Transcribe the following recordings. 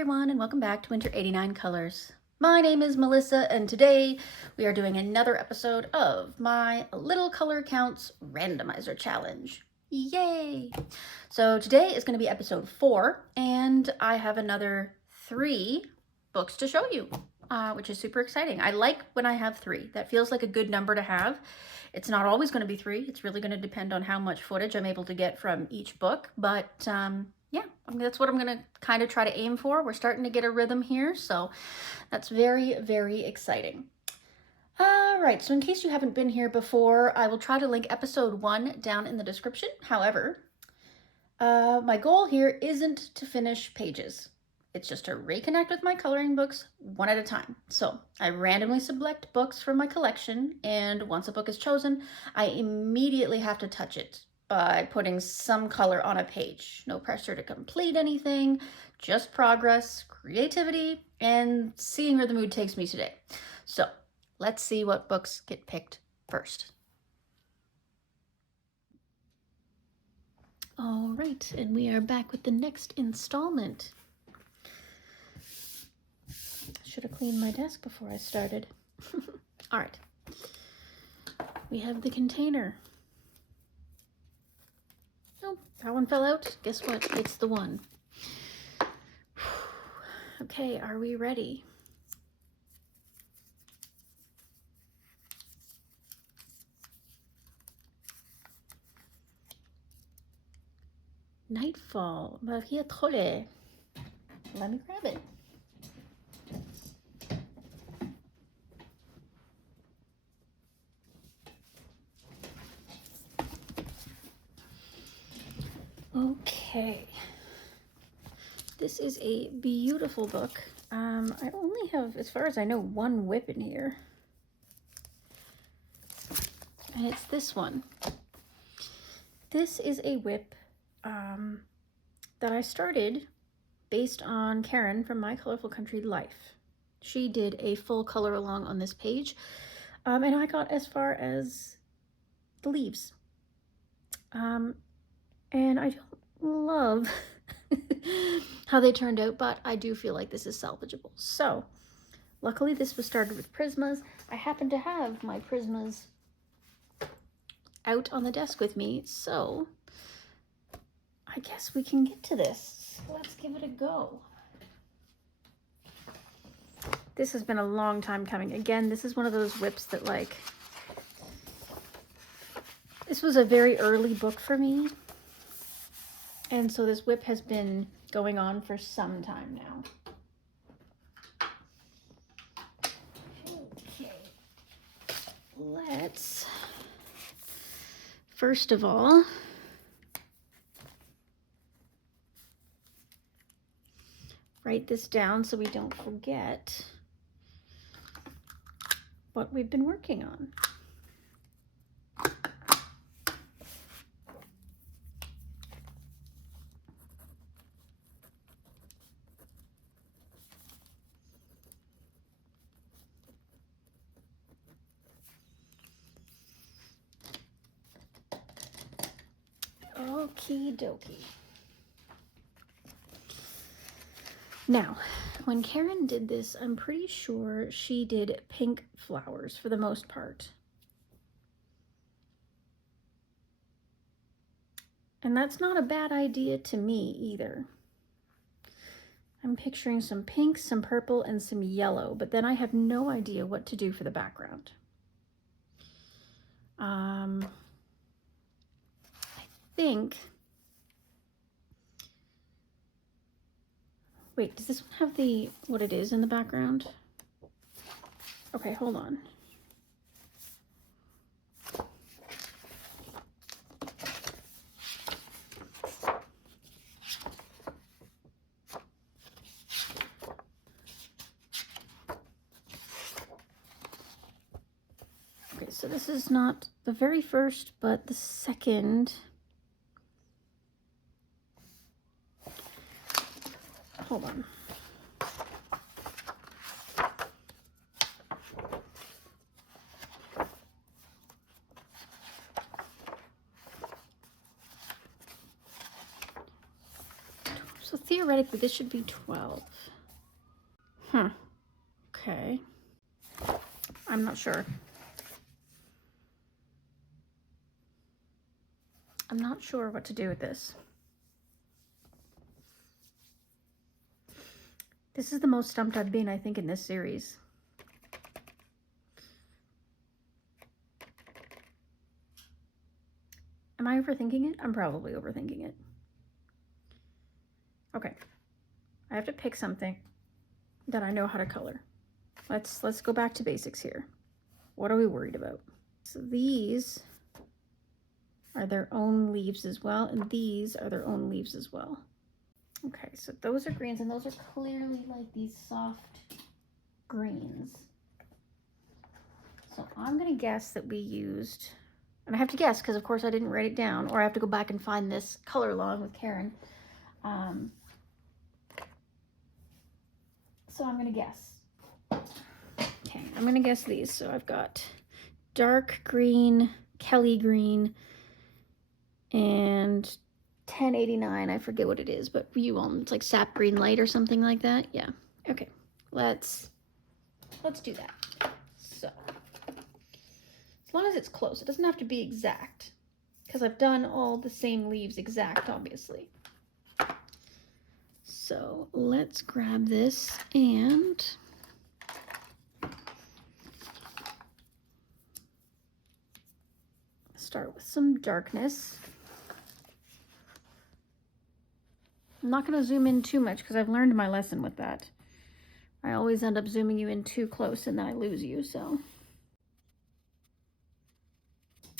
everyone, and welcome back to Winter 89 Colors. My name is Melissa, and today we are doing another episode of my Little Color Counts Randomizer Challenge. Yay! So today is going to be episode 4, and I have another 3 books to show you, which is super exciting. I like when I have 3. That feels like a good number to have. It's not always going to be 3. It's really going to depend on how much footage I'm able to get from each book, but yeah, that's what I'm going to kind of try to aim for. We're starting to get a rhythm here, so that's very, very exciting. All right, so in case you haven't been here before, I will try to link episode 1 down in the description. However, my goal here isn't to finish pages. It's just to reconnect with my coloring books one at a time. So I randomly select books from my collection, and once a book is chosen, I immediately have to touch it by putting some color on a page. No pressure to complete anything, just progress, creativity, and seeing where the mood takes me today. So let's see what books get picked first. All right, and we are back with the next installment. Should have cleaned my desk before I started. All right, we have the container. Oh, that one fell out. Guess what? It's the one. Okay, are we ready? Nightfall, Maria Trolle. Let me grab it. Okay. This is a beautiful book. I only have, as far as I know, one whip in here. And it's this one. This is a whip that I started based on Karen from My Colorful Country Life. She did a full color along on this page, and I got as far as the leaves. And I don't love how they turned out, but I do feel like this is salvageable. So luckily this was started with Prismas. I happen to have my Prismas out on the desk with me, so I guess we can get to this. Let's give it a go. This has been a long time coming. Again, this is one of those whips that, like, this was a very early book for me. And so this whip has been going on for some time now. Okay. Let's, first of all, write this down so we don't forget what we've been working on. Okie dokie. Now, when Karen did this, I'm pretty sure she did pink flowers for the most part. And that's not a bad idea to me either. I'm picturing some pink, some purple, and some yellow, but then I have no idea what to do for the background. I think... Wait, does this one have the, what it is in the background? Okay, hold on. Okay, so this is not the very first, but the second. Hold on. So theoretically, this should be 12. Okay. I'm not sure. I'm not sure what to do with this. This is the most stumped I've been, I think, in this series. Am I overthinking it? I'm probably overthinking it. Okay. I have to pick something that I know how to color. Let's go back to basics here. What are we worried about? So these are their own leaves as well, and these are their own leaves as well. Okay, so those are greens, and those are clearly like these soft greens. So I'm gonna guess that we used, and I have to guess because of course I didn't write it down, or I have to go back and find this color log with Karen. So I'm gonna guess. Okay, I'm gonna guess these. So I've got dark green, Kelly green, and 1089. I forget what it is, but you all, it's like sap green light or something like that. Yeah. Okay. Let's do that. So as long as it's close, it doesn't have to be exact, because I've done all the same leaves exact, obviously. So let's grab this and start with some darkness. I'm not going to zoom in too much because I've learned my lesson with that. I always end up zooming you in too close and then I lose you, so.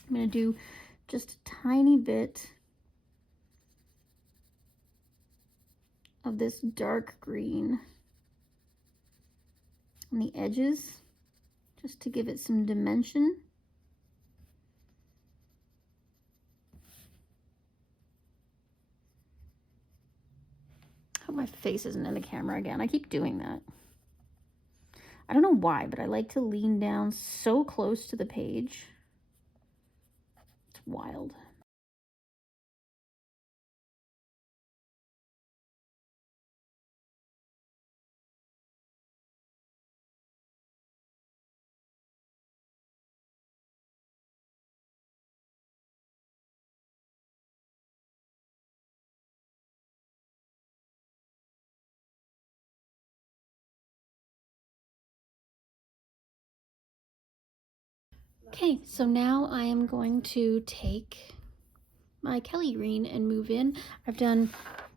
I'm going to do just a tiny bit of this dark green on the edges, just to give it some dimension. Hope my face isn't in the camera again. I keep doing that. I don't know why, but I like to lean down so close to the page. It's wild. Okay, so now I am going to take my Kelly green and move in. I've done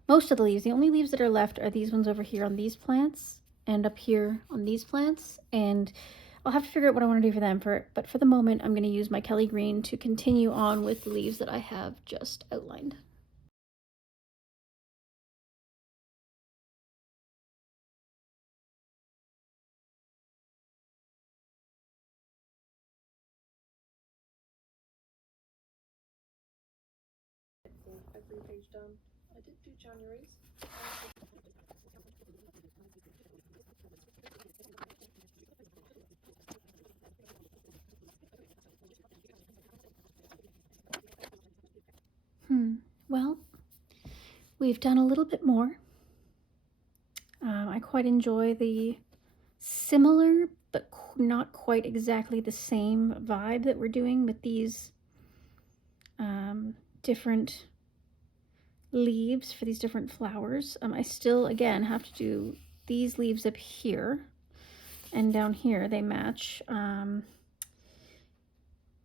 most of the leaves. The only leaves that are left are these ones over here on these plants and up here on these plants, and I'll have to figure out what I want to do for them. But for the moment, I'm going to use my Kelly green to continue on with the leaves that I have just outlined. Every page done. I did do January's. Well, we've done a little bit more. I quite enjoy the similar but not quite exactly the same vibe that we're doing with these different leaves for these different flowers. I still, again, have to do these leaves up here, and down here they match.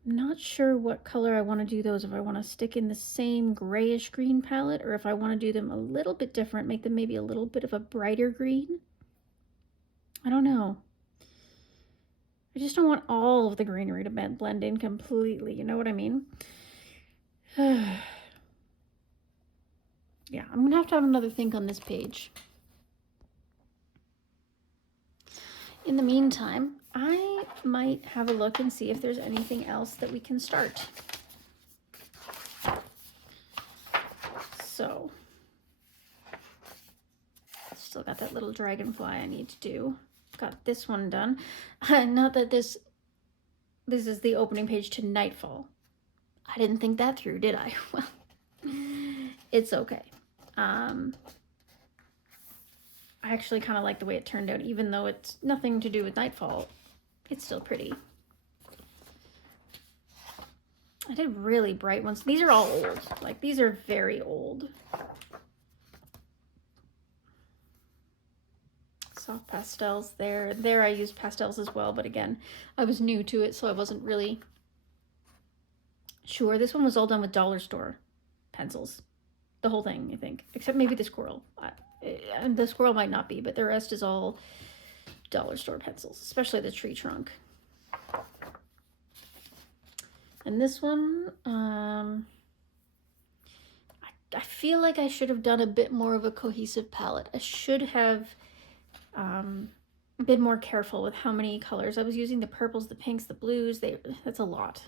Not sure what color I want to do those, if I want to stick in the same grayish green palette or if I want to do them a little bit different, make them maybe a little bit of a brighter green. I don't know. I just don't want all of the greenery to blend in completely, you know what I mean? Yeah, I'm gonna have another think on this page. In the meantime, I might have a look and see if there's anything else that we can start. So, still got that little dragonfly I need to do. Got this one done. Not that this is the opening page to Nightfall. I didn't think that through, did I? Well, it's okay. I actually kind of like the way it turned out, even though it's nothing to do with Nightfall. It's still pretty. I did really bright ones. These are all old. Like, these are very old. Soft pastels there. There I used pastels as well, but again, I was new to it, so I wasn't really sure. This one was all done with dollar store pencils. The whole thing, I think. Except maybe the squirrel. And the squirrel might not be, but the rest is all dollar store pencils, especially the tree trunk. And this one, I feel like I should have done a bit more of a cohesive palette. I should have been more careful with how many colors I was using. The purples, the pinks, the blues, that's a lot.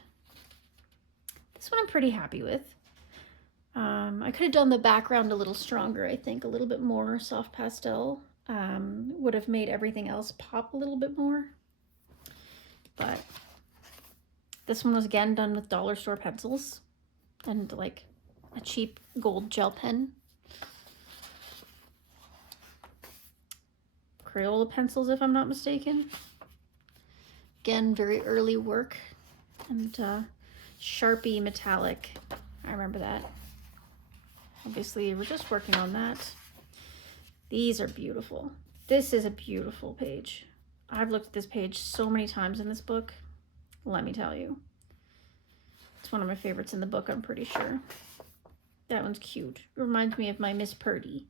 This one I'm pretty happy with. I could have done the background a little stronger, I think. A little bit more soft pastel would have made everything else pop a little bit more. But this one was again done with dollar store pencils and like a cheap gold gel pen. Crayola pencils, if I'm not mistaken. Again, very early work. And Sharpie metallic. I remember that. Obviously, we're just working on that. These are beautiful. This is a beautiful page. I've looked at this page so many times in this book. Let me tell you. It's one of my favorites in the book, I'm pretty sure. That one's cute. It reminds me of my Miss Purdy.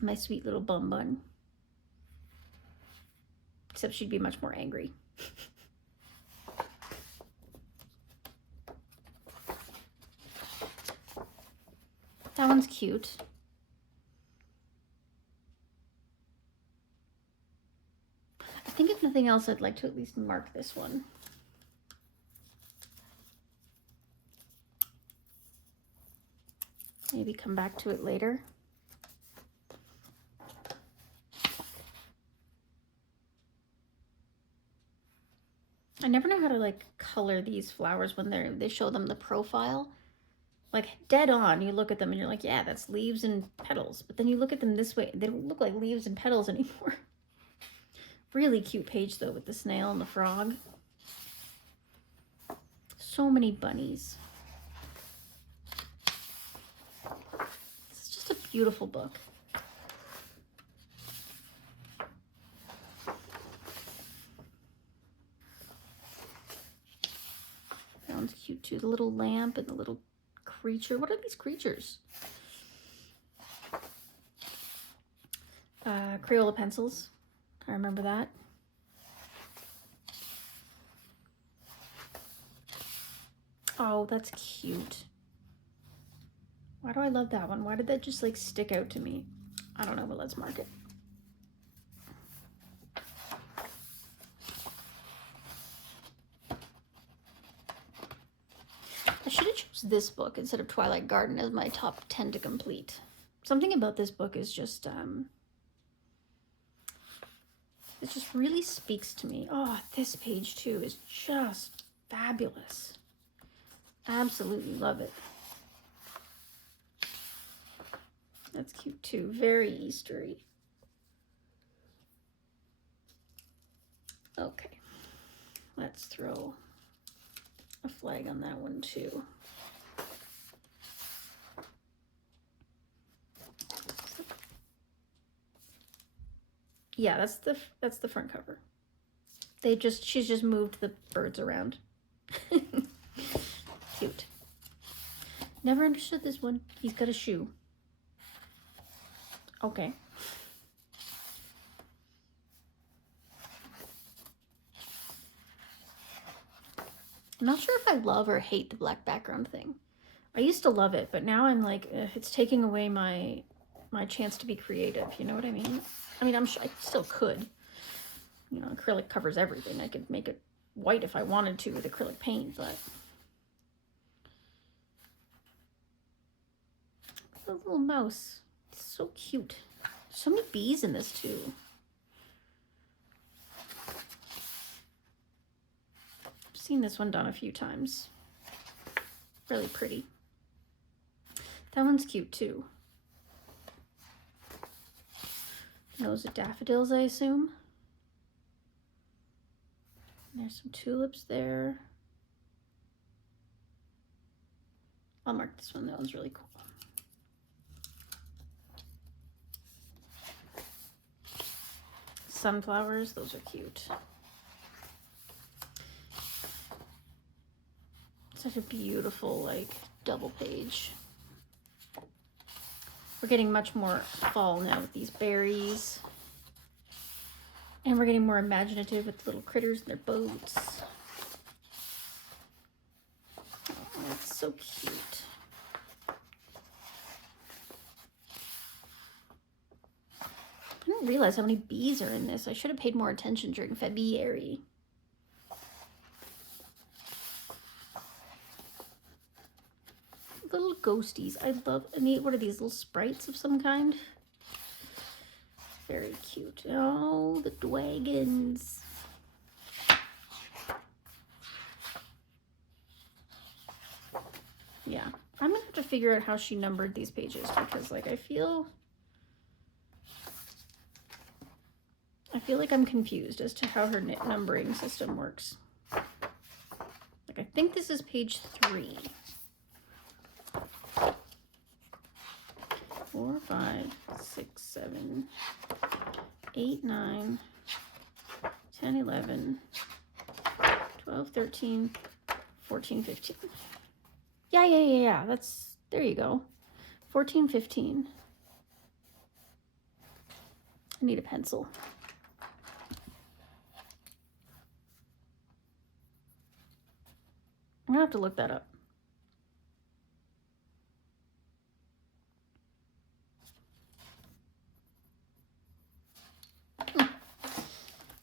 My sweet little bum bun. Except she'd be much more angry. That one's cute. I think if nothing else, I'd like to at least mark this one. Maybe come back to it later. I never know how to like color these flowers when they show them the profile. Like dead on, you look at them and you're like, yeah, that's leaves and petals. But then you look at them this way, they don't look like leaves and petals anymore. Really cute page though with the snail and the frog. So many bunnies. This is just a beautiful book. That one's cute too. The little lamp and the little creature. What are these creatures? Crayola pencils. I remember that. Oh, that's cute. Why do I love that one? Why did that just like stick out to me? I don't know, but let's mark it. I should have chosen this book instead of Twilight Garden as my top 10 to complete. Something about this book is just, it just really speaks to me. Oh, this page too is just fabulous. Absolutely love it. That's cute too. Very Eastery. Okay. Let's throw a flag on that one too. Yeah, that's the front cover. She's just moved the birds around. Cute. Never understood this one. He's got a shoe. Okay. I'm not sure if I love or hate the black background thing. I used to love it, but now I'm like, it's taking away my chance to be creative. You know what I mean? I mean, I'm sure I still could. You know, acrylic covers everything. I could make it white if I wanted to with acrylic paint, but the little mouse. It's so cute. So many bees in this too. I've seen this one done a few times. Really pretty. That one's cute too. Those are daffodils, I assume. And there's some tulips there. I'll mark this one. That one's really cool. Sunflowers, those are cute. Such a beautiful, like, double page. We're getting much more fall now with these berries. And we're getting more imaginative with little critters and their boats. Oh, that's so cute. I didn't realize how many bees are in this. I should have paid more attention during February. Little ghosties. I love, what are these, little sprites of some kind? Very cute. Oh, the dragons. Yeah, I'm gonna have to figure out how she numbered these pages because, like, I feel like I'm confused as to how her numbering system works. Like, I think this is page 3. 4, 5, 6, 7, 8, 9, 10, 11, 12, 13, 14, 15. Yeah. That's, there you go. 14, 15. I need a pencil. I'm gonna have to look that up.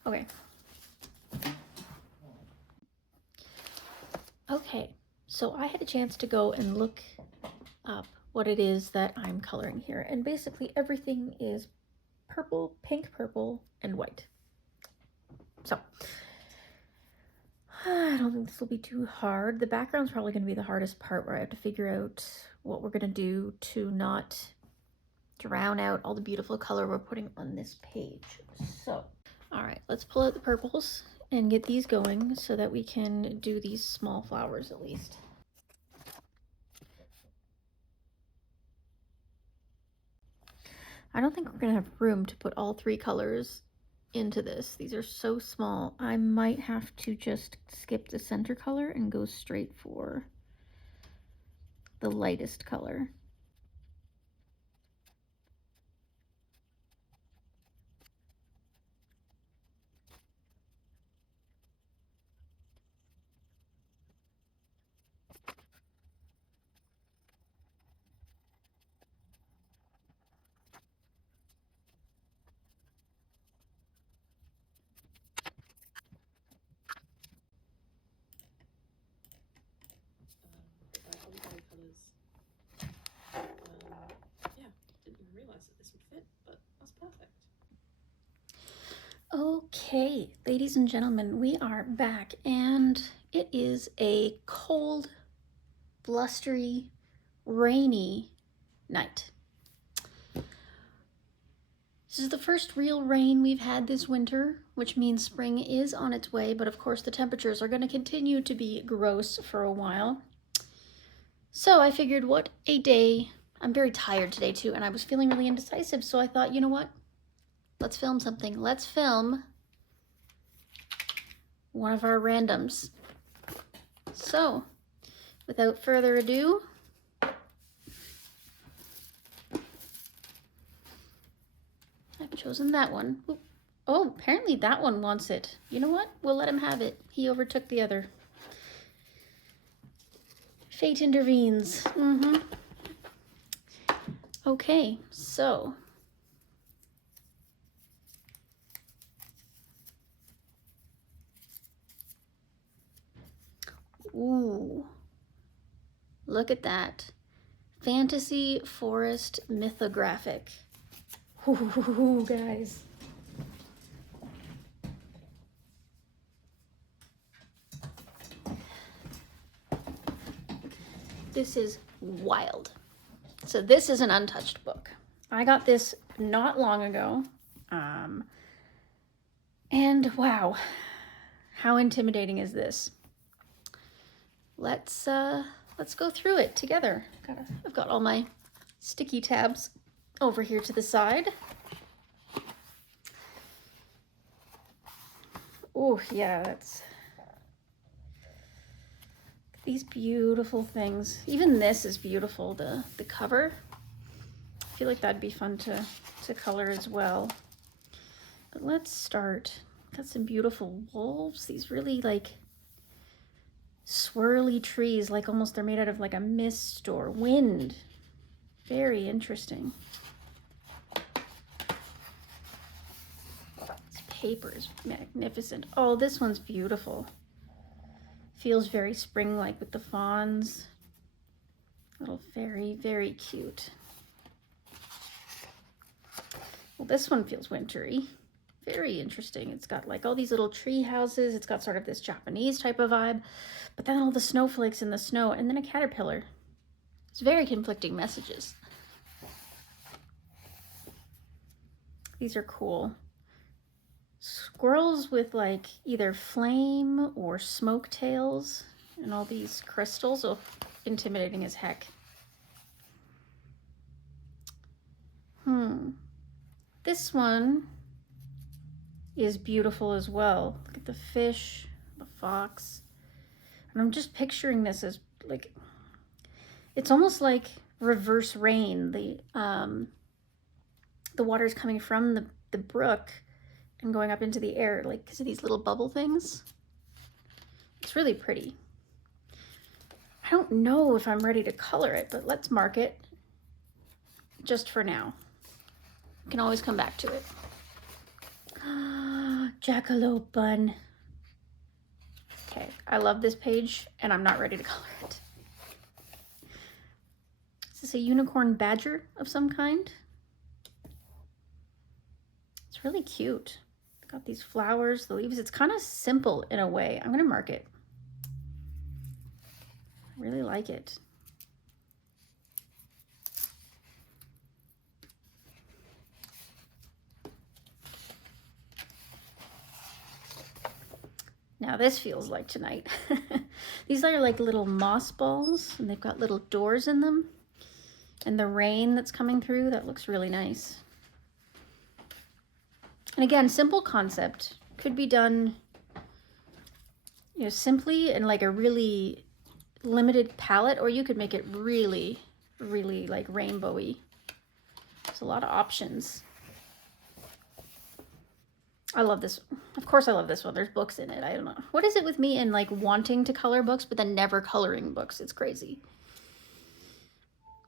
Okay. Okay, so I had a chance to go and look up what it is that I'm coloring here, and basically everything is purple, pink, purple, and white. So I don't think this will be too hard. The background's probably going to be the hardest part, where I have to figure out what we're going to do to not drown out all the beautiful color we're putting on this page. So, all right, let's pull out the purples and get these going so that we can do these small flowers at least. I don't think we're gonna have room to put all 3 colors into this. These are so small. I might have to just skip the center color and go straight for the lightest color. Okay, ladies and gentlemen, we are back, and it is a cold, blustery, rainy night. This is the first real rain we've had this winter, which means spring is on its way, but of course the temperatures are going to continue to be gross for a while. So I figured, what a day. I'm very tired today too, and I was feeling really indecisive, so I thought, you know what? Let's film something. Let's film one of our randoms. So, without further ado, I've chosen that one. Oop. Oh, apparently that one wants it. You know what? We'll let him have it. He overtook the other. Fate intervenes. Okay, so ooh, look at that. Fantasy Forest Mythographic. Ooh, guys. This is wild. So this is an untouched book. I got this not long ago. And wow, how intimidating is this? Let's go through it together. I've got all my sticky tabs over here to the side. Oh yeah, that's these beautiful things. Even this is beautiful, the cover. I feel like that'd be fun to color as well. But let's start. Got some beautiful wolves, these really like swirly trees, like almost they're made out of like a mist or wind. Very interesting. This paper is magnificent. Oh, this one's beautiful. Feels very spring-like with the fawns. Little fairy, very cute. Well, this one feels wintry. Very interesting. It's got like all these little tree houses. It's got sort of this Japanese type of vibe, but then all the snowflakes in the snow and then a caterpillar. It's very conflicting messages. These are cool. Squirrels with like either flame or smoke tails and all these crystals. Oh, intimidating as heck. This one is beautiful as well. Look at the fish, the fox. And I'm just picturing this as like, it's almost like reverse rain. The water's coming from the brook and going up into the air, like because of these little bubble things. It's really pretty. I don't know if I'm ready to color it, but let's mark it just for now. You can always come back to it. Jackalope bun. Okay, I love this page and I'm not ready to color it. Is this a unicorn badger of some kind? It's really cute. It's got these flowers, the leaves. It's kind of simple in a way. I'm gonna mark it. I really like it. Now this feels like tonight. These are like little moss balls and they've got little doors in them. And the rain that's coming through, that looks really nice. And again, simple concept. Could be done, you know, simply in like a really limited palette, or you could make it really, really like rainbowy. There's a lot of options. I love this. Of course I love this one. There's books in it. I don't know. What is it with me and like wanting to color books, but then never coloring books? It's crazy.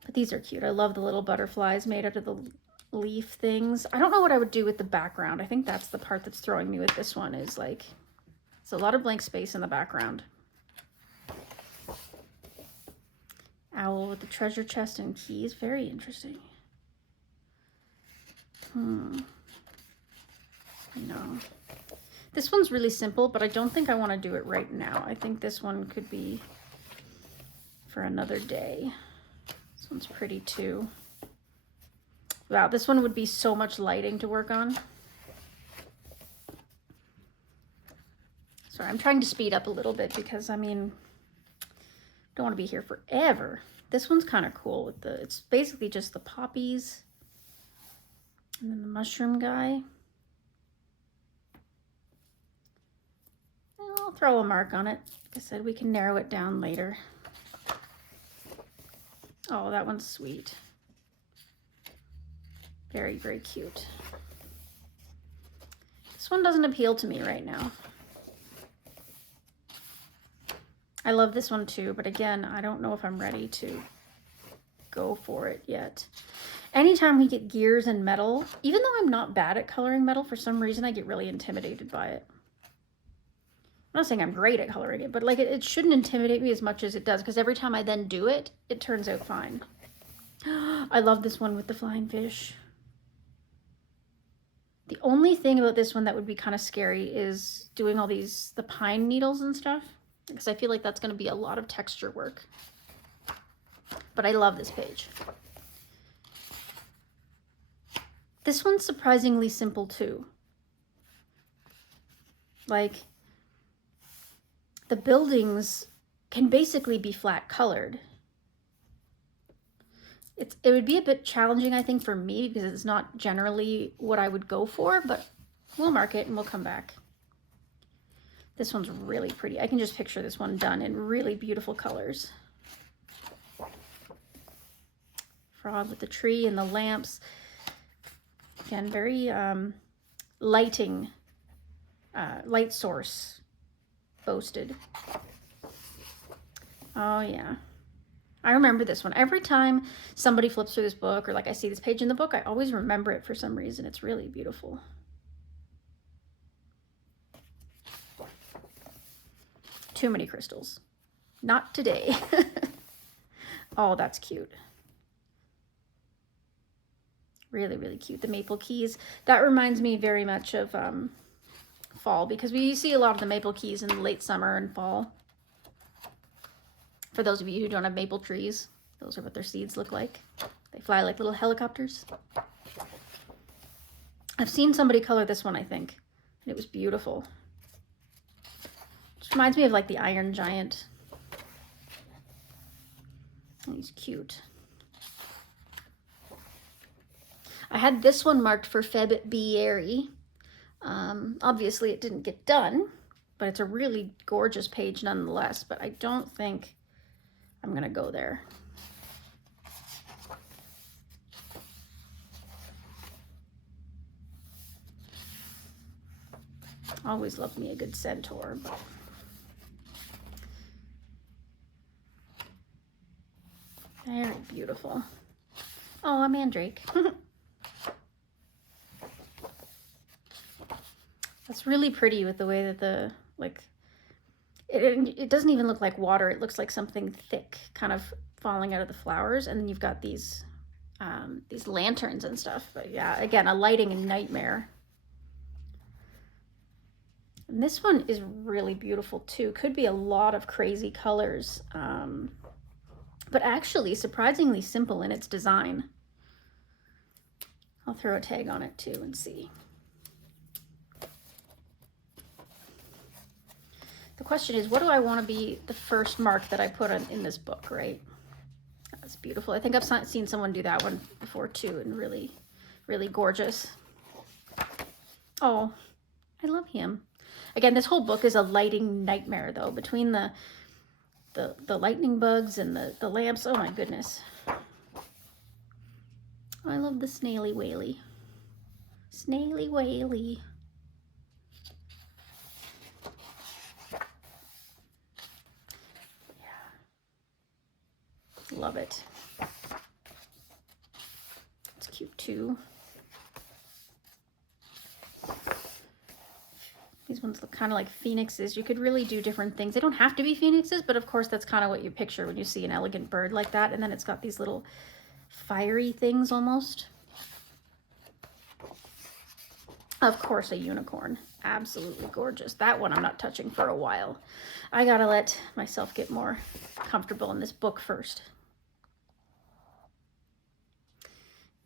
But these are cute. I love the little butterflies made out of the leaf things. I don't know what I would do with the background. I think that's the part that's throwing me with this one is like, it's a lot of blank space in the background. Owl with the treasure chest and keys. Very interesting. I know. This one's really simple, but I don't think I want to do it right now. I think this one could be for another day. This one's pretty too. Wow, this one would be so much lighting to work on. Sorry, I'm trying to speed up a little bit because, I mean, don't want to be here forever. This one's kind of cool with the, it's basically just the poppies and then the mushroom guy. I'll throw a mark on it. Like I said, we can narrow it down later. Oh, that one's sweet. Very, very cute. This one doesn't appeal to me right now. I love this one too, but again, I don't know if I'm ready to go for it yet. Anytime we get gears and metal, even though I'm not bad at coloring metal, for some reason I get really intimidated by it. I'm not saying I'm great at coloring it, but like it shouldn't intimidate me as much as it does, because every time I then do it, it turns out fine. I love this one with the flying fish. The only thing about this one that would be kind of scary is doing all these, the pine needles and stuff, because I feel like that's going to be a lot of texture work. But I love this page. This one's surprisingly simple too. Like, the buildings can basically be flat colored. It would be a bit challenging, I think, for me, because it's not generally what I would go for, but we'll mark it and we'll come back. This one's really pretty. I can just picture this one done in really beautiful colors. Frog with the tree and the lamps. Again, very lighting, light source boasted. Oh yeah. I remember this one. Every time somebody flips through this book, or like I see this page in the book, I always remember it for some reason. It's really beautiful. Too many crystals. Not today. Oh, that's cute. Really, really cute. The maple keys. That reminds me very much of fall, because we see a lot of the maple keys in late summer and fall. For those of you who don't have maple trees, those are what their seeds look like. They fly like little helicopters. I've seen somebody color this one, I think, and it was beautiful. It reminds me of like the Iron Giant. And he's cute. I had this one marked for February. Obviously it didn't get done, but it's a really gorgeous page nonetheless, but I don't think I'm gonna go there. Always loved me a good centaur, but very beautiful. Oh, a mandrake. That's really pretty with the way that the, like, it doesn't even look like water. It looks like something thick kind of falling out of the flowers. And then you've got these lanterns and stuff. But yeah, again, a lighting nightmare. And this one is really beautiful too. Could be a lot of crazy colors, but actually surprisingly simple in its design. I'll throw a tag on it too and see. The question is, what do I want to be the first mark that I put on in this book, right? That's beautiful. I think I've seen someone do that one before too, and really, really gorgeous. Oh, I love him. Again, this whole book is a lighting nightmare though, between the lightning bugs and the lamps. Oh my goodness. I love the snaily whaley. Snaily whaley. Love it. It's cute too. These ones look kind of like phoenixes. You could really do different things. They don't have to be phoenixes, but of course that's kind of what you picture when you see an elegant bird like that. And then it's got these little fiery things almost. Of course, a unicorn. Absolutely gorgeous. That one I'm not touching for a while. I gotta let myself get more comfortable in this book first.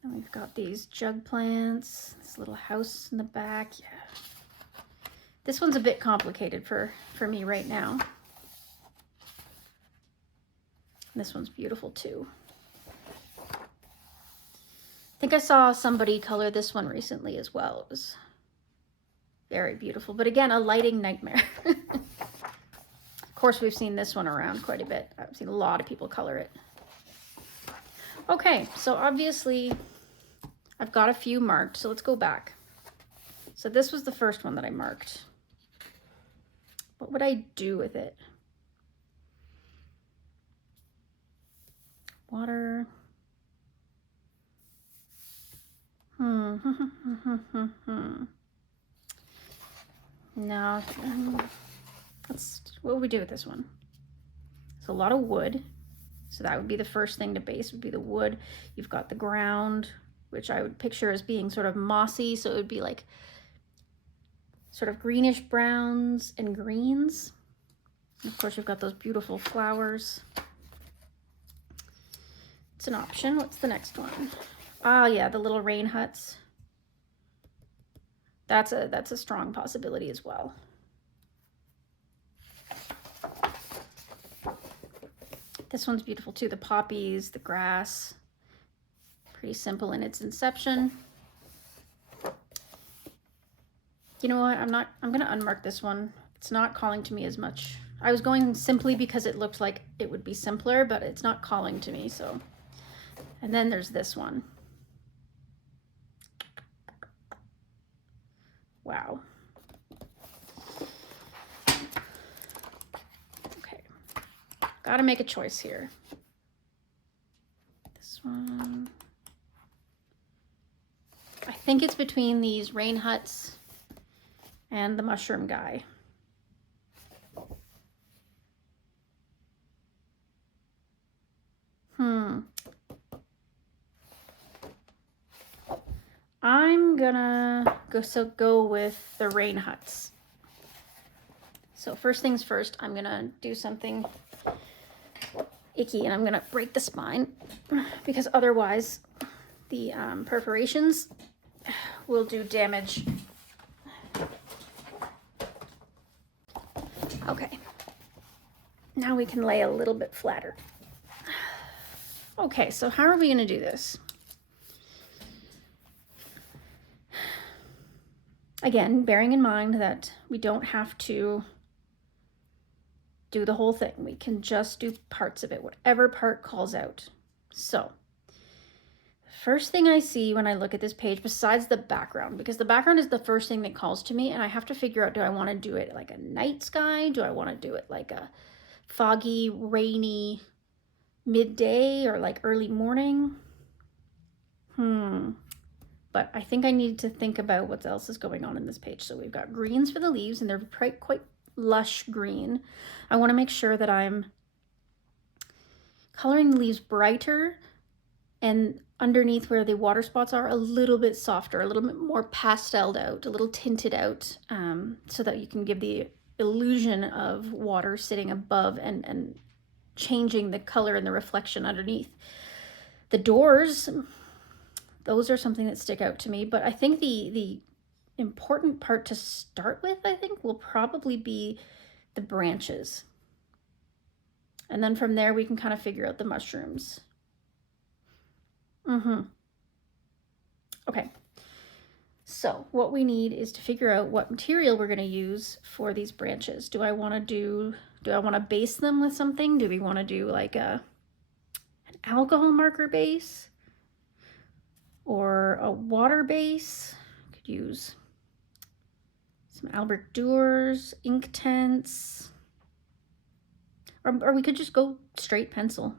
And we've got these jug plants, this little house in the back. Yeah. This one's a bit complicated for me right now. This one's beautiful too. I think I saw somebody color this one recently as well. It was very beautiful, but again, a lighting nightmare. Of course, we've seen this one around quite a bit. I've seen a lot of people color it. Okay, so obviously I've got a few marked, so let's go back. So this was the first one that I marked. What would I do with it? Water. No. What would we do with this one? It's a lot of wood. So that would be the first thing to base, would be the wood. You've got the ground, which I would picture as being sort of mossy. So it would be like sort of greenish browns and greens. And of course, you've got those beautiful flowers. It's an option. What's the next one? Ah, yeah, the little rain huts. That's a strong possibility as well. This one's beautiful too. The poppies, the grass, pretty simple in its inception. You know what? I'm going to unmark this one. It's not calling to me as much. I was going simply because it looked like it would be simpler, but it's not calling to me, so. And then there's this one. Wow. Okay. Gotta make a choice here. This one. I think it's between these rain huts and the mushroom guy. I'm gonna go with the rain huts. So first things first, I'm gonna do something icky and I'm gonna break the spine because otherwise the perforations will do damage. Okay, now we can lay a little bit flatter. Okay, so how are we gonna do this? Again, bearing in mind that we don't have to do the whole thing. We can just do parts of it, whatever part calls out. So, first thing I see when I look at this page, besides the background, because the background is the first thing that calls to me, and I have to figure out, do I want to do it like a night sky? Do I want to do it like a foggy, rainy midday or like early morning? But I think I need to think about what else is going on in this page. So we've got greens for the leaves, and they're quite lush green. I want to make sure that I'm coloring the leaves brighter, and underneath where the water spots are, a little bit softer, a little bit more pasteled out, a little tinted out, so that you can give the illusion of water sitting above and changing the color and the reflection underneath. The doors, those are something that stick out to me, but I think the important part to start with, I think, will probably be the branches. And then from there, we can kind of figure out the mushrooms. Okay. So what we need is to figure out what material we're going to use for these branches. Do I want to base them with something? Do we want to do like an alcohol marker base or a water base? Could use some Albert Duers, ink tents, or we could just go straight pencil.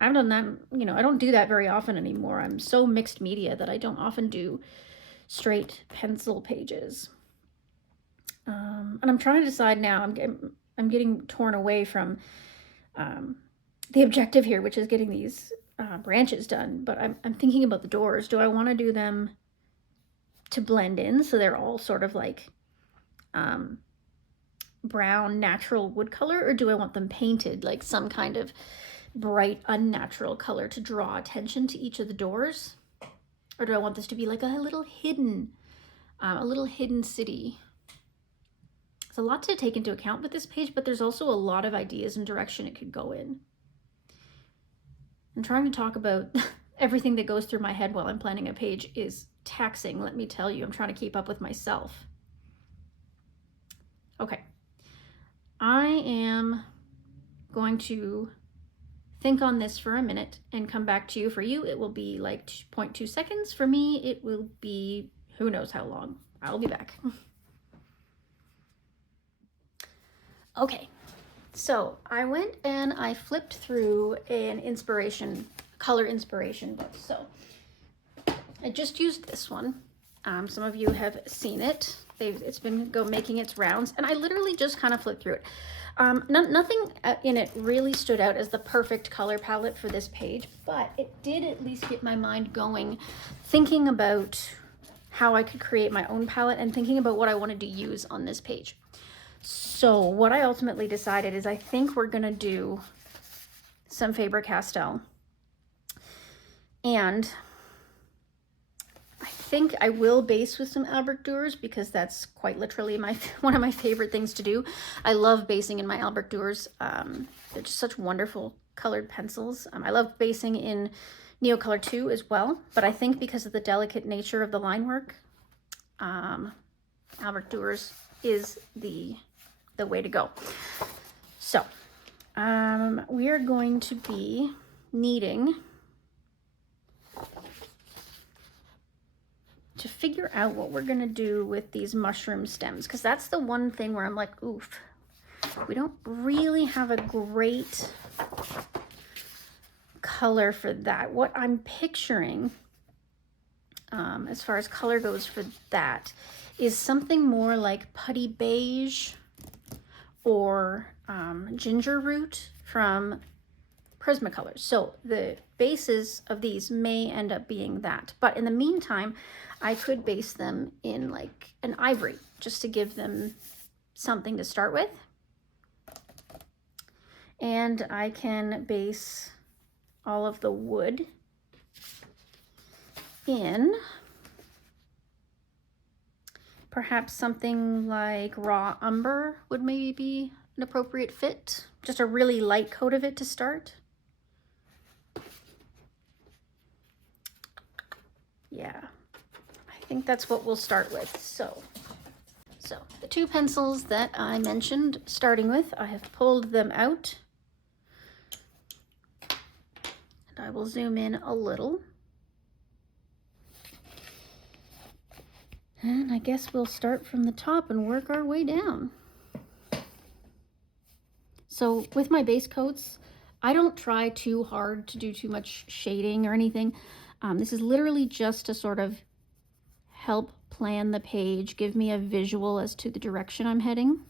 I haven't done that, I don't do that very often anymore. I'm so mixed media that I don't often do straight pencil pages. And I'm trying to decide now, I'm getting torn away from the objective here, which is getting these branches done, but I'm thinking about the doors. Do I want to do them to blend in so they're all sort of like brown natural wood color, or do I want them painted like some kind of bright unnatural color to draw attention to each of the doors? Or do I want this to be like a little hidden city? There's a lot to take into account with this page, but there's also a lot of ideas and direction it could go in. I'm trying to talk about everything that goes through my head while I'm planning a page is taxing, let me tell you. I'm trying to keep up with myself. Okay. I am going to think on this for a minute and come back to you. For you, it will be like 0.2 seconds. For me, it will be who knows how long. I'll be back. Okay, so I went and I flipped through an color inspiration book. So I just used this one. Some of you have seen it. It's been making its rounds, and I literally just kind of flipped through it. Nothing in it really stood out as the perfect color palette for this page, but it did at least get my mind going, thinking about how I could create my own palette and thinking about what I wanted to use on this page. So what I ultimately decided is I think we're gonna do some Faber-Castell, and I think I will base with some Albrecht because that's quite literally one of my favorite things to do. I love basing in my Albrecht. They're just such wonderful colored pencils. I love basing in Neocolor 2 as well, but I think because of the delicate nature of the line work, Albrecht is the way to go. So we are going to be needing to figure out what we're going to do with these mushroom stems, because that's the one thing where I'm like, oof, we don't really have a great color for that. What I'm picturing as far as color goes for that is something more like putty beige or ginger root from Prismacolors. So the bases of these may end up being that, but in the meantime I could base them in like an ivory just to give them something to start with, and I can base all of the wood in perhaps something like raw umber would maybe be an appropriate fit, just a really light coat of it to start. Yeah, I think that's what we'll start with. So the two pencils that I mentioned starting with, I have pulled them out. And I will zoom in a little. And I guess we'll start from the top and work our way down. So with my base coats, I don't try too hard to do too much shading or anything. This is literally just to sort of help plan the page, give me a visual as to the direction I'm heading.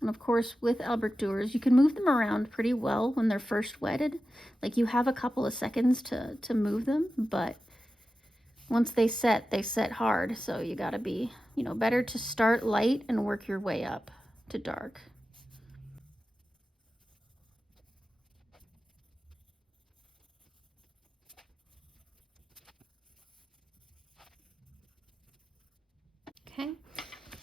And of course, with Albrecht Dürer, you can move them around pretty well when they're first wetted. Like, you have a couple of seconds to move them, but once they set hard. So you gotta be, better to start light and work your way up to dark. Okay,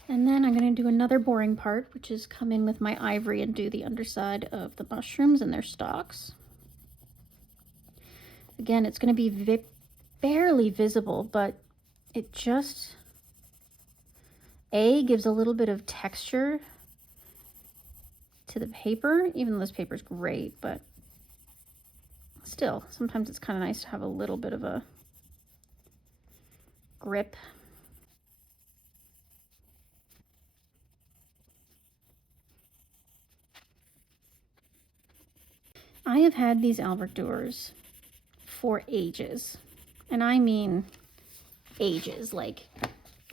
and then I'm going to do another boring part, which is come in with my ivory and do the underside of the mushrooms and their stalks. Again, it's going to be barely visible, but it just, gives a little bit of texture to the paper, even though this paper is great, but still, sometimes it's kind of nice to have a little bit of a grip. I have had these Albrecht Dürers for ages, and I mean ages, like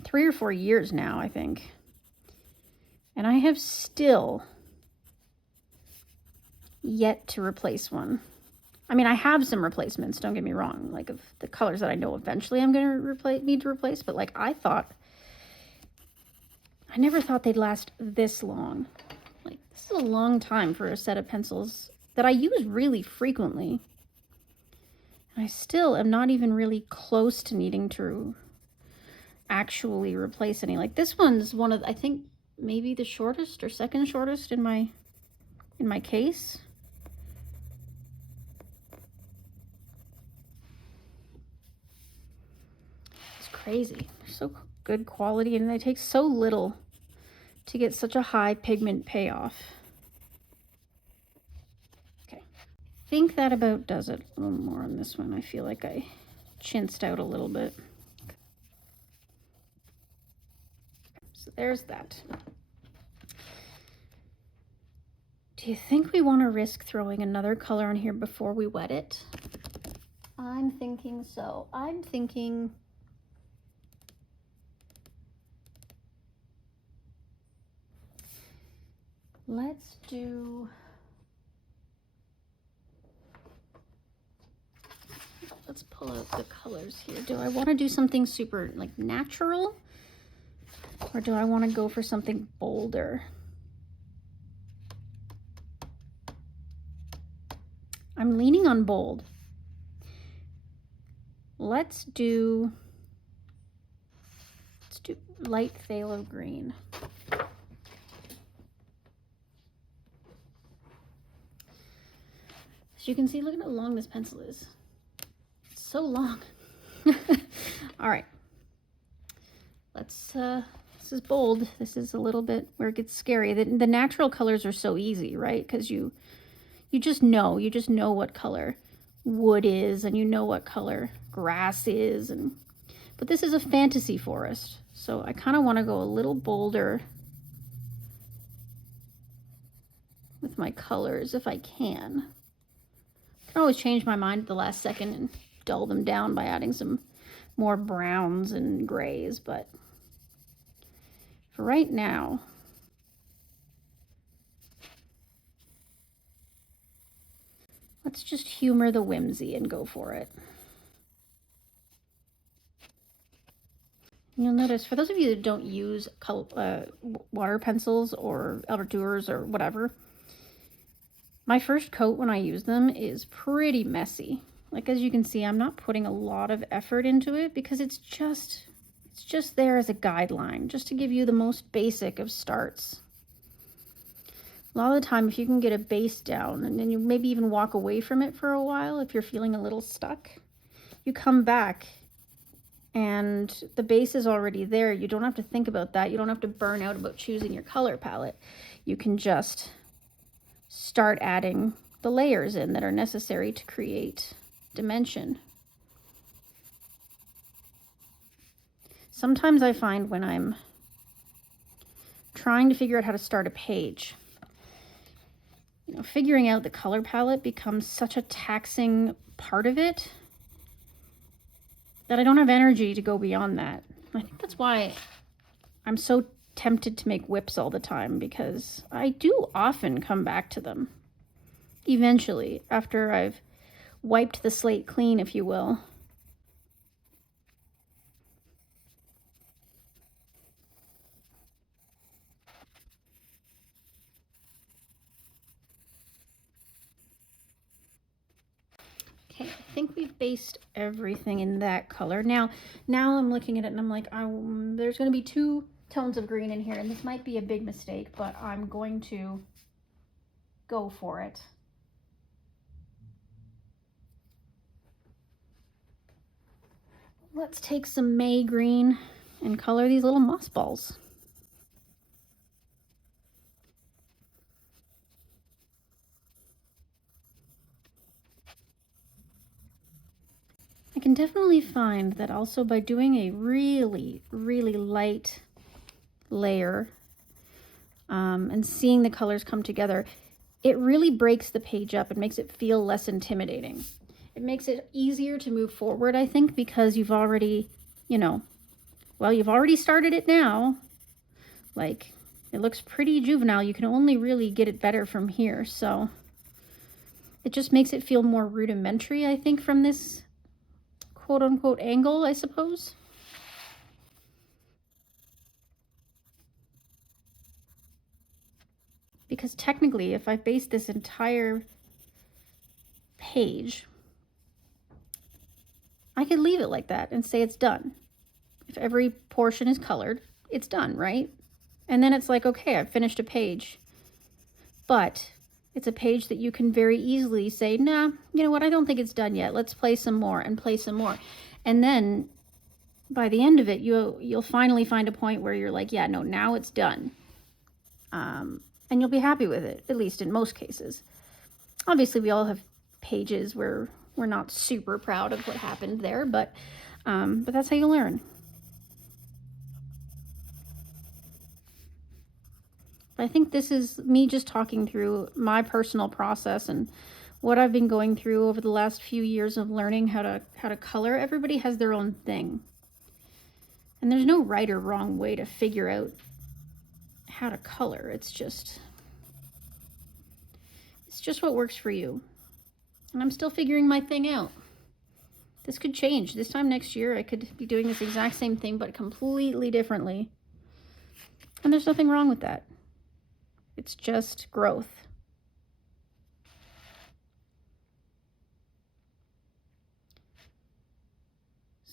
3 or 4 years now, I think. And I have still yet to replace one. I mean, I have some replacements, don't get me wrong, like of the colors that I know eventually I'm going to need to replace, but like I never thought they'd last this long. Like, this is a long time for a set of pencils that I use really frequently. And I still am not even really close to needing to actually replace any. Like, this one's one of, I think, maybe the shortest or second shortest in my case. It's crazy. They're so good quality, and they take so little to get such a high pigment payoff. Okay, I think that about does it. A little more on this one. I feel like I chinsed out a little bit. So there's that. Do you think we want to risk throwing another color in here before we wet it? I'm thinking so. I'm thinking let's pull out the colors here. Do I want to do something super like natural, or do I want to go for something bolder? I'm leaning on bold. Let's do light phthalo green. As you can see, look at how long this pencil is. It's so long. All right. Let's, this is bold. This is a little bit where it gets scary. The natural colors are so easy, right? Because you just know what color wood is, and you know what color grass is. But this is a fantasy forest, so I kind of want to go a little bolder with my colors if I can. I can always change my mind at the last second and dull them down by adding some more browns and grays, but for right now, let's just humor the whimsy and go for it. You'll notice, for those of you that don't use water pencils or Elderdoers or whatever, my first coat when I use them is pretty messy. Like, as you can see, I'm not putting a lot of effort into it because it's just there as a guideline, just to give you the most basic of starts. A lot of the time, if you can get a base down and then you maybe even walk away from it for a while, if you're feeling a little stuck, you come back and the base is already there. You don't have to think about that. You don't have to burn out about choosing your color palette. You can just start adding the layers in that are necessary to create dimension. Sometimes I find when I'm trying to figure out how to start a page, figuring out the color palette becomes such a taxing part of it that I don't have energy to go beyond that. I think that's why I'm so tempted to make whips all the time, because I do often come back to them eventually after I've wiped the slate clean, if you will. Okay, I think we've based everything in that color. Now I'm looking at it and I'm like, there's going to be 2 tones of green in here, and this might be a big mistake, but I'm going to go for it. Let's take some May green and color these little moss balls. I can definitely find that also by doing a really, really light layer and seeing the colors come together, it really breaks the page up and makes it feel less intimidating. It makes it easier to move forward, I think, because you've already, you've already started it now. Like, it looks pretty juvenile. You can only really get it better from here. So it just makes it feel more rudimentary, I think, from this quote-unquote angle, I suppose. Because technically, if I base this entire page, I could leave it like that and say it's done. If every portion is colored, it's done, right? And then it's like, okay, I've finished a page. But it's a page that you can very easily say, nah, you know what, I don't think it's done yet. Let's play some more and play some more. And then by the end of it, you'll finally find a point where you're like, yeah, no, now it's done. And you'll be happy with it, at least in most cases. Obviously, we all have pages where we're not super proud of what happened there, but that's how you learn. I think this is me just talking through my personal process and what I've been going through over the last few years of learning how to color. Everybody has their own thing. And there's no right or wrong way to figure out how to color. It's just what works for you. And I'm still figuring my thing out. This could change. This time next year, I could be doing this exact same thing, but completely differently. And there's nothing wrong with that. It's just growth.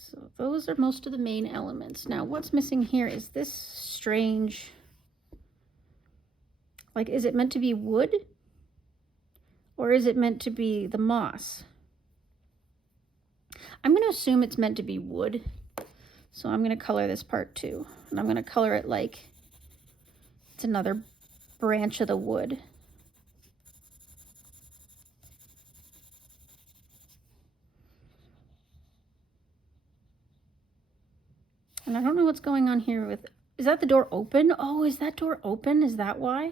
So those are most of the main elements. Now what's missing here is this strange, like, is it meant to be wood? Or is it meant to be the moss? I'm going to assume it's meant to be wood. So I'm going to color this part too. And I'm going to color it like it's another branch of the wood. And I don't know what's going on here with, is that the door open? Oh, is that door open? Is that why?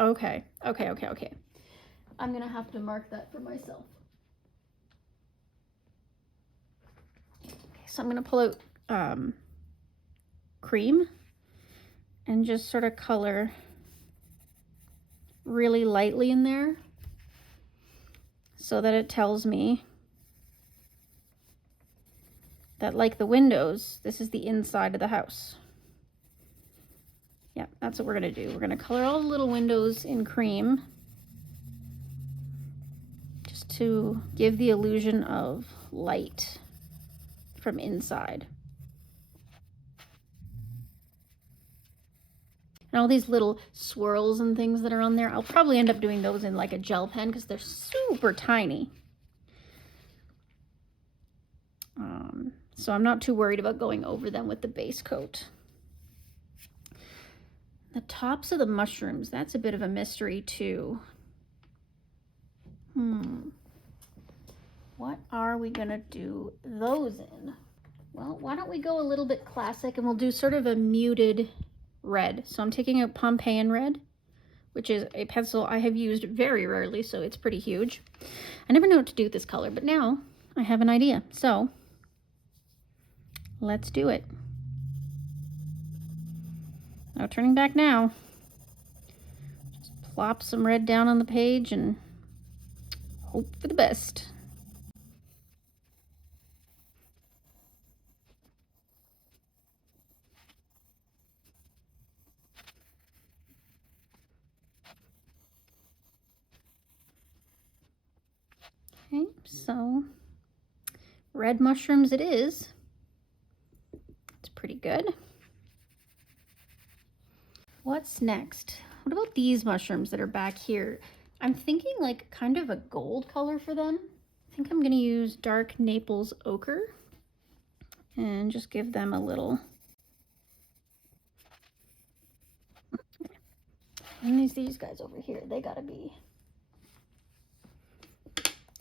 Okay, okay, okay, okay. I'm gonna have to mark that for myself. Okay, so I'm gonna pull out cream and just sort of color really lightly in there so that it tells me that, like the windows, this is the inside of the house. Yeah, that's what we're gonna do. We're gonna color all the little windows in cream just to give the illusion of light from inside. And all these little swirls and things that are on there, I'll probably end up doing those in like a gel pen because they're super tiny. So I'm not too worried about going over them with the base coat. The tops of the mushrooms, that's a bit of a mystery too. What are we gonna do those in? Well, why don't we go a little bit classic and we'll do sort of a muted red. So I'm taking a Pompeian red, which is a pencil I have used very rarely, so it's pretty huge. I never know what to do with this color, but now I have an idea. So let's do it. No turning back now. Just plop some red down on the page and hope for the best. Okay, so red mushrooms it is. It's pretty good. What's next? What about these mushrooms that are back here? I'm thinking like kind of a gold color for them. I think I'm gonna use dark Naples ochre and just give them a little. And these guys over here, they gotta be,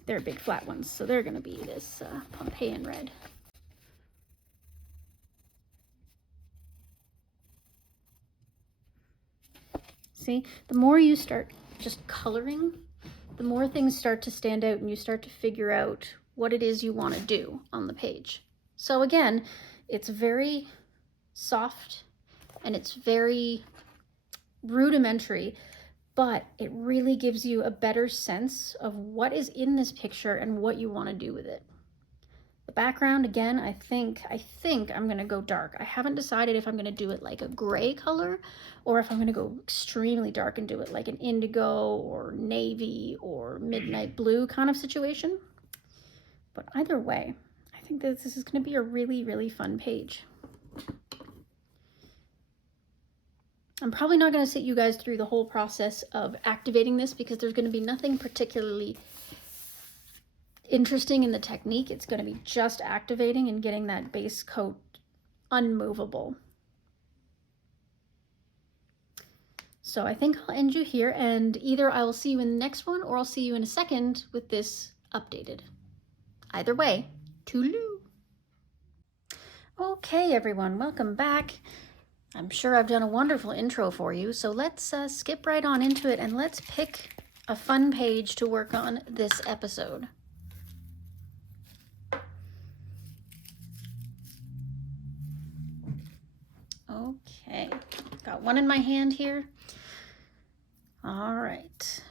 they're big flat ones, so they're gonna be this Pompeian red. See, the more you start just coloring, the more things start to stand out and you start to figure out what it is you want to do on the page. So again, it's very soft and it's very rudimentary, but it really gives you a better sense of what is in this picture and what you want to do with it. The background, again, I think I'm gonna go dark. I haven't decided if I'm gonna do it like a gray color or if I'm gonna go extremely dark and do it like an indigo or navy or midnight blue kind of situation. But either way, I think that this is gonna be a really, really fun page. I'm probably not gonna sit you guys through the whole process of activating this because there's gonna be nothing particularly interesting in the technique. It's going to be just activating and getting that base coat unmovable. So I think I'll end you here, and either I will see you in the next one or I'll see you in a second with this updated. Either way, toodaloo. Okay everyone, welcome back. I'm sure I've done a wonderful intro for you, so let's skip right on into it and let's pick a fun page to work on this episode. Okay, got one in my hand here. All right,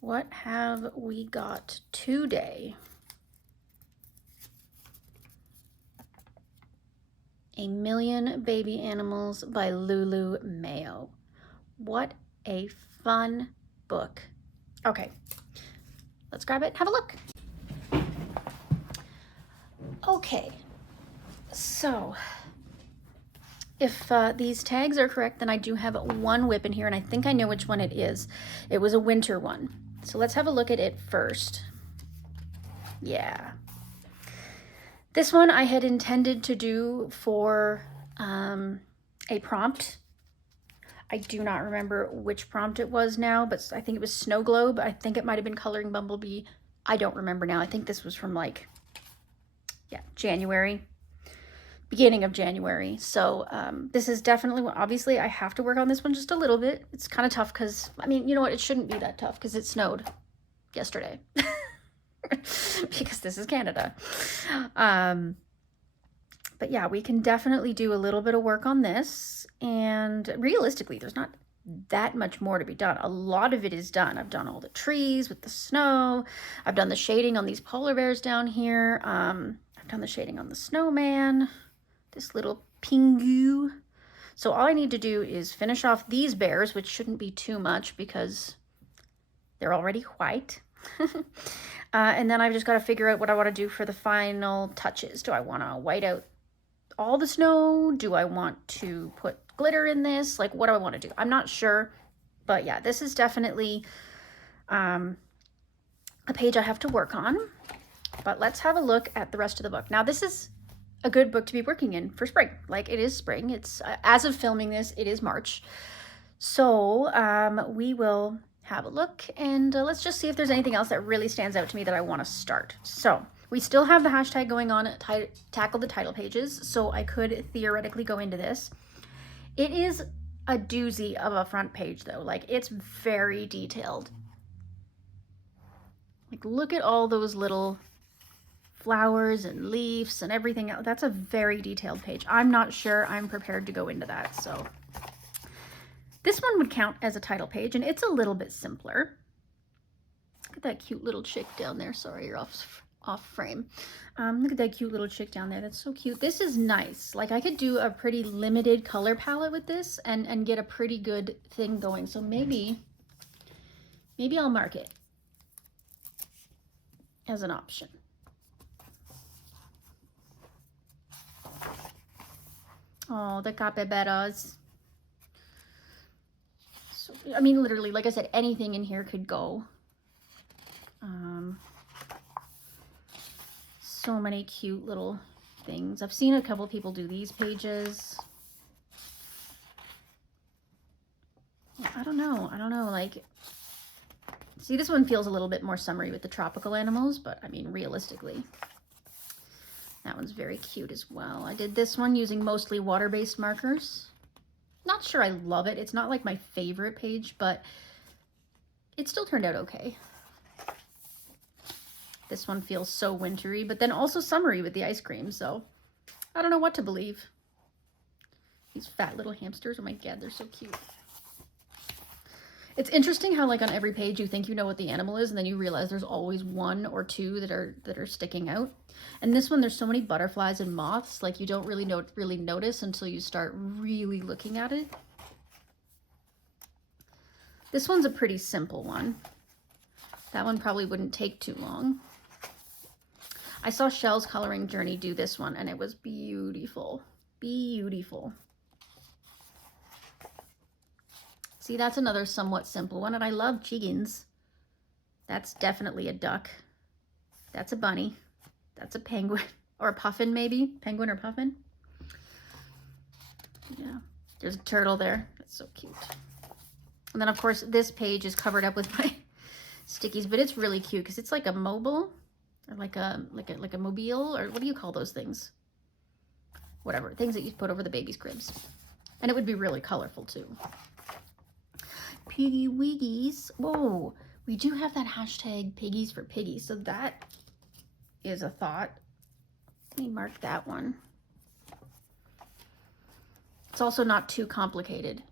what have we got today? A Million Baby Animals by Lulu Mayo. What a fun book. Okay, let's grab it and have a look. Okay, So if these tags are correct, then I do have one whip in here, and I think I know which one it is. It was a winter one. So let's have a look at it first. Yeah. This one I had intended to do for a prompt. I do not remember which prompt it was now, but I think it was Snow Globe. I think it might have been Coloring Bumblebee. I don't remember now. I think this was from like, yeah, January, beginning of January. So this is definitely, obviously I have to work on this one just a little bit. It's kind of tough because, I mean, you know what? It shouldn't be that tough because it snowed yesterday. Because this is Canada. But yeah, we can definitely do a little bit of work on this. And realistically, there's not that much more to be done. A lot of it is done. I've done all the trees with the snow. I've done the shading on these polar bears down here. I've done the shading on the snowman, this little pingu. So all I need to do is finish off these bears, which shouldn't be too much because they're already white. And then I've just got to figure out what I want to do for the final touches. Do I want to white out all the snow? Do I want to put glitter in this? Like, what do I want to do? I'm not sure. But yeah, this is definitely a page I have to work on. But let's have a look at the rest of the book. Now, this is a good book to be working in for spring. Like, it is spring. It's as of filming this, it is March. So we will have a look, and let's just see if there's anything else that really stands out to me that I want to start. So we still have the hashtag going on, tackle the title pages, so I could theoretically go into this. It is a doozy of a front page though. Like, it's very detailed. Like, look at all those little flowers and leaves and everything else. That's a very detailed page. I'm not sure I'm prepared to go into that, so this one would count as a title page, and it's a little bit simpler. Look at that cute little chick down there. Sorry, you're off frame. Look at that cute little chick down there. That's so cute. This is nice. Like, I could do a pretty limited color palette with this and get a pretty good thing going. So maybe I'll mark it as an option. Oh, the capybaras. I mean, literally, like I said, anything in here could go. So many cute little things. I've seen a couple people do these pages. Yeah, I don't know. Like, see, this one feels a little bit more summery with the tropical animals, but I mean, realistically, that one's very cute as well. I did this one using mostly water-based markers. Not sure I love it. It's not like my favorite page, but it still turned out okay. This one feels so wintry, but then also summery with the ice cream, so I don't know what to believe. These fat little hamsters, oh my god, they're so cute. It's interesting how, like, on every page you think you know what the animal is, and then you realize there's always one or two that are sticking out. And this one, there's so many butterflies and moths, like, you don't really notice until you start really looking at it. This one's a pretty simple one. That one probably wouldn't take too long. I saw Shell's Coloring Journey do this one, and it was beautiful. Beautiful. See, that's another somewhat simple one, and I love chickens. That's definitely a duck. That's a bunny. That's a penguin, or a puffin maybe. Penguin or puffin. Yeah, there's a turtle there. That's so cute. And then, of course, this page is covered up with my stickies, but it's really cute because it's like a mobile, or like a mobile, or what do you call those things? Whatever, things that you put over the baby's cribs. And it would be really colorful too. Piggy Wiggies. Whoa, we do have that hashtag piggies for piggies, so that is a thought. Let me mark that one. It's also not too complicated.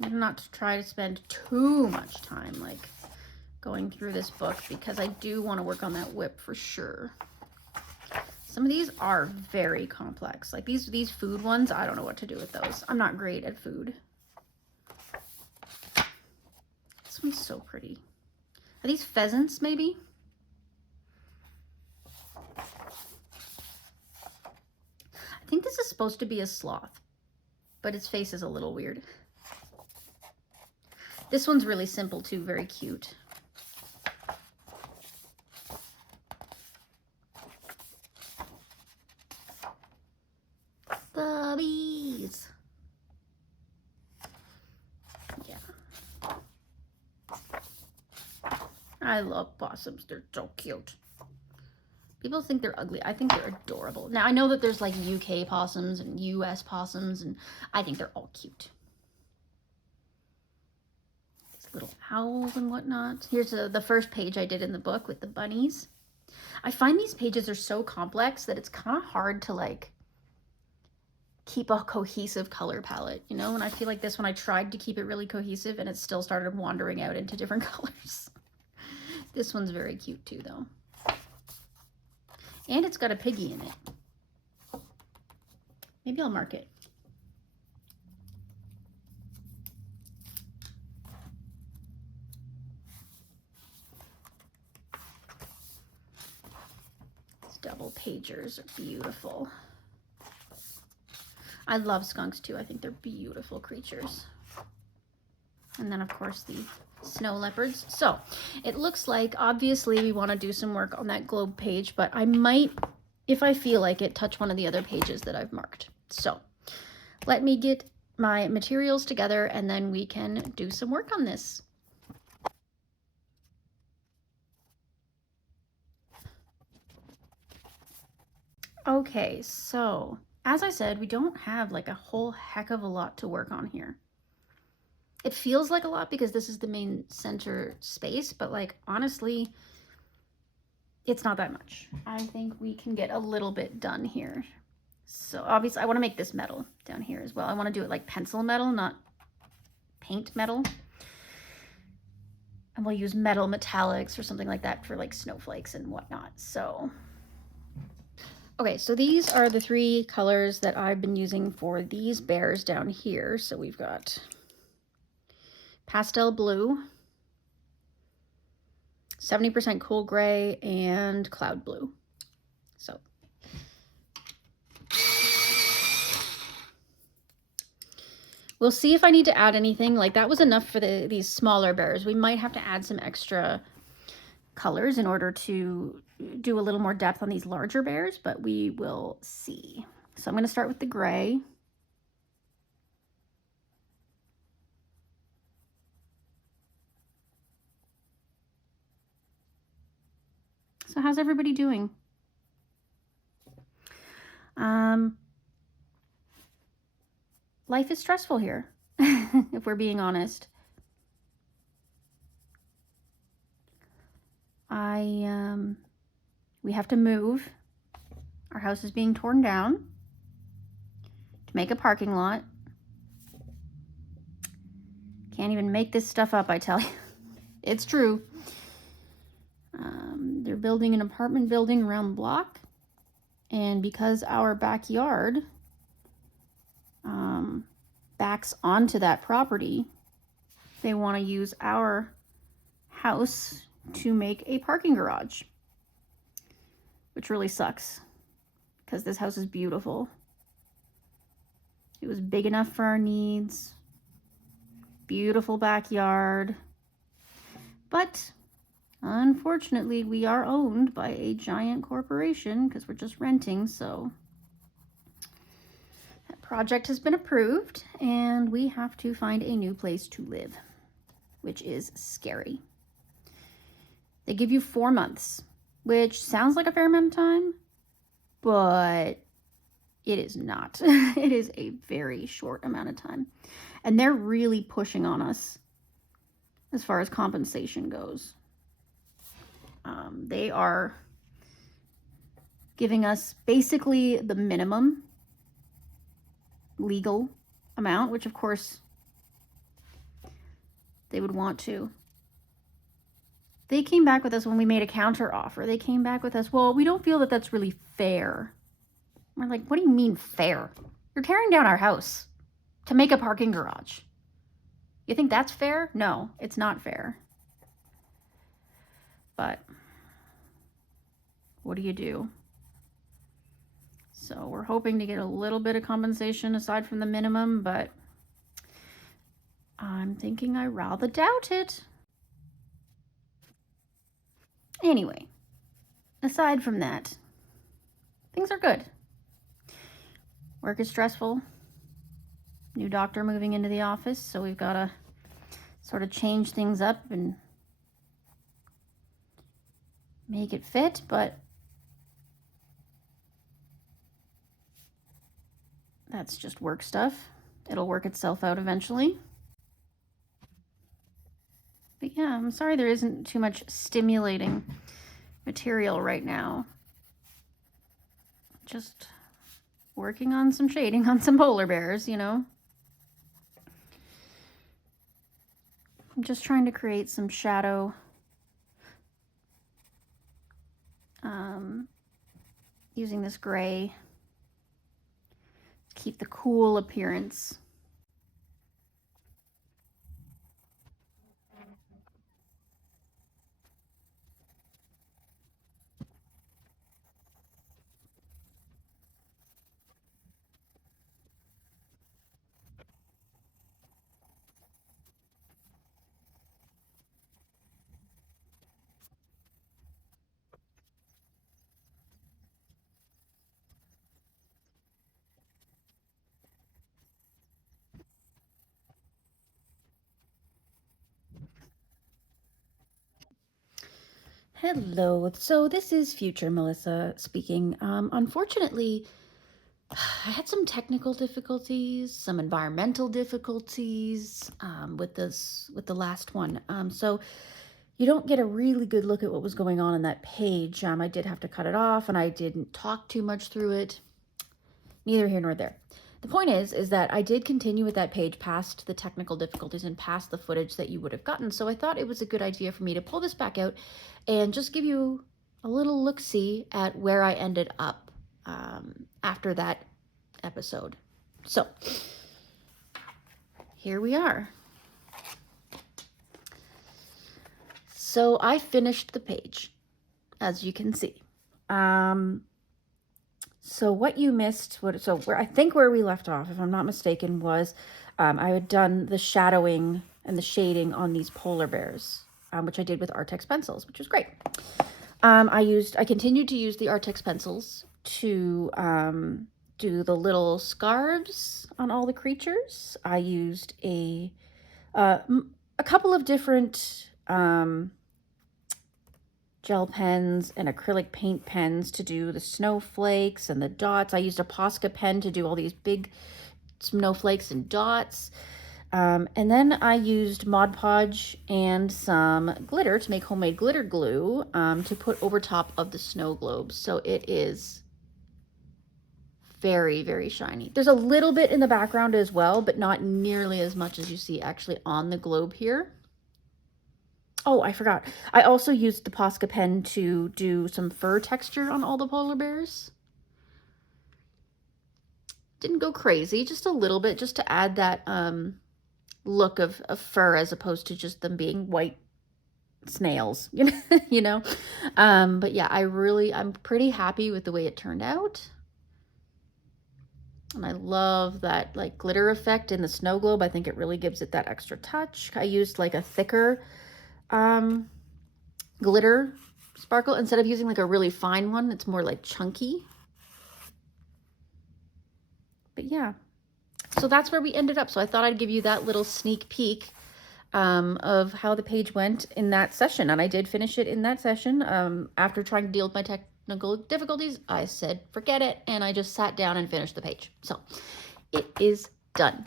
I'm not to try to spend too much time like going through this book because I do want to work on that whip for sure. Some of these are very complex. Like these food ones, I don't know what to do with those. I'm not great at food. This one's so pretty. Are these pheasants maybe? think this is supposed to be a sloth, but its face is a little weird. This one's really simple too, very cute. The bees. Yeah. I love possums. They're so cute. People think they're ugly. I think they're adorable. Now, I know that there's like UK possums and US possums, and I think they're all cute. These little owls and whatnot. Here's the first page I did in the book with the bunnies. I find these pages are so complex that it's kind of hard to like keep a cohesive color palette, you know? And I feel like this one I tried to keep it really cohesive and it still started wandering out into different colors. This one's very cute too, though. And it's got a piggy in it. Maybe I'll mark it. These double pagers are beautiful. I love skunks too. I think they're beautiful creatures. And then of course the snow leopards. So it looks like obviously we want to do some work on that globe page, but I might, if I feel like it, touch one of the other pages that I've marked. So let me get my materials together and then we can do some work on this. Okay, so as I said, we don't have like a whole heck of a lot to work on here. It feels like a lot because this is the main center space, but like honestly, it's not that much. I think we can get a little bit done here. So obviously I want to make this metal down here as well. I want to do it like pencil metal, not paint metal. And we'll use metal metallics or something like that for like snowflakes and whatnot. So, okay, so these are the three colors that I've been using for these bears down here. So we've got pastel blue, 70% cool gray, and cloud blue. So we'll see if I need to add anything. Like that was enough for these smaller bears. We might have to add some extra colors in order to do a little more depth on these larger bears, but we will see. So I'm going to start with the gray. So how's everybody doing? Life is stressful here, if we're being honest. We have to move. Our house is being torn down to make a parking lot. Can't even make this stuff up, I tell you. It's true. They're building an apartment building around the block. And because our backyard backs onto that property, they want to use our house to make a parking garage, which really sucks because this house is beautiful. It was big enough for our needs. Beautiful backyard. But unfortunately, we are owned by a giant corporation because we're just renting, so that project has been approved and we have to find a new place to live, which is scary. They give you 4 months, which sounds like a fair amount of time, but it is not. It is a very short amount of time. And they're really pushing on us as far as compensation goes. They are giving us basically the minimum legal amount, which of course they would want to. They came back with us when we made a counter offer. They came back with us, well, we don't feel that that's really fair. We're like, what do you mean fair? You're tearing down our house to make a parking garage. You think that's fair? No, it's not fair. But what do you do? So we're hoping to get a little bit of compensation aside from the minimum, but I'm thinking I rather doubt it. Anyway, aside from that, things are good. Work is stressful. New doctor moving into the office, so we've got to sort of change things up and make it fit, but that's just work stuff. It'll work itself out eventually. But yeah, I'm sorry there isn't too much stimulating material right now. Just working on some shading on some polar bears, you know. I'm just trying to create some shadow. Using this gray to keep the cool appearance. Hello, so this is future Melissa speaking. Unfortunately, I had some technical difficulties, some environmental difficulties with the last one. So you don't get a really good look at what was going on in that page. I did have to cut it off, and I didn't talk too much through it. Neither here nor there. The point is that I did continue with that page past the technical difficulties and past the footage that you would have gotten. So I thought it was a good idea for me to pull this back out and just give you a little look-see at where I ended up after that episode. So here we are. So I finished the page, as you can see. So what you missed, I think where we left off, if I'm not mistaken, was I had done the shadowing and the shading on these polar bears, which I did with Artex pencils, which was great. I continued to use the Artex pencils to do the little scarves on all the creatures. I used a couple of different gel pens and acrylic paint pens to do the snowflakes and the dots. I used a Posca pen to do all these big snowflakes and dots. And then I used Mod Podge and some glitter to make homemade glitter glue to put over top of the snow globes. So it is very, very shiny. There's a little bit in the background as well, but not nearly as much as you see actually on the globe here. Oh, I forgot. I also used the Posca pen to do some fur texture on all the polar bears. Didn't go crazy, just a little bit, just to add that look of fur as opposed to just them being white snails, you know? But yeah, I'm pretty happy with the way it turned out. And I love that like glitter effect in the snow globe. I think it really gives it that extra touch. I used like a thicker glitter sparkle instead of using like a really fine one. It's more like chunky. But yeah, so that's where we ended up. So I thought I'd give you that little sneak peek of how the page went in that session. And I did finish it in that session. After trying to deal with my technical difficulties, I said forget it, and I just sat down and finished the page. So it is done.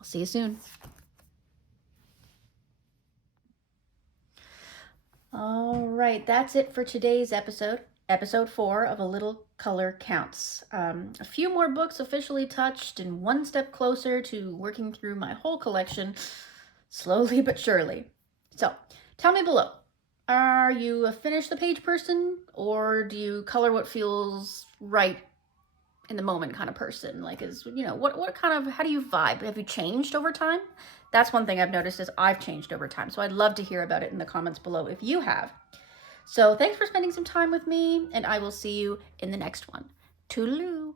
I'll see you soon. All right, that's it for today's episode 4 of A Little Color Counts. A few more books officially touched and one step closer to working through my whole collection, slowly but surely. So tell me below, are you a finish the page person, or do you color what feels right in the moment kind of person? Like, what kind of, how do you vibe? Have you changed over time? That's one thing I've noticed is I've changed over time. So I'd love to hear about it in the comments below if you have. So thanks for spending some time with me, and I will see you in the next one. Toodaloo.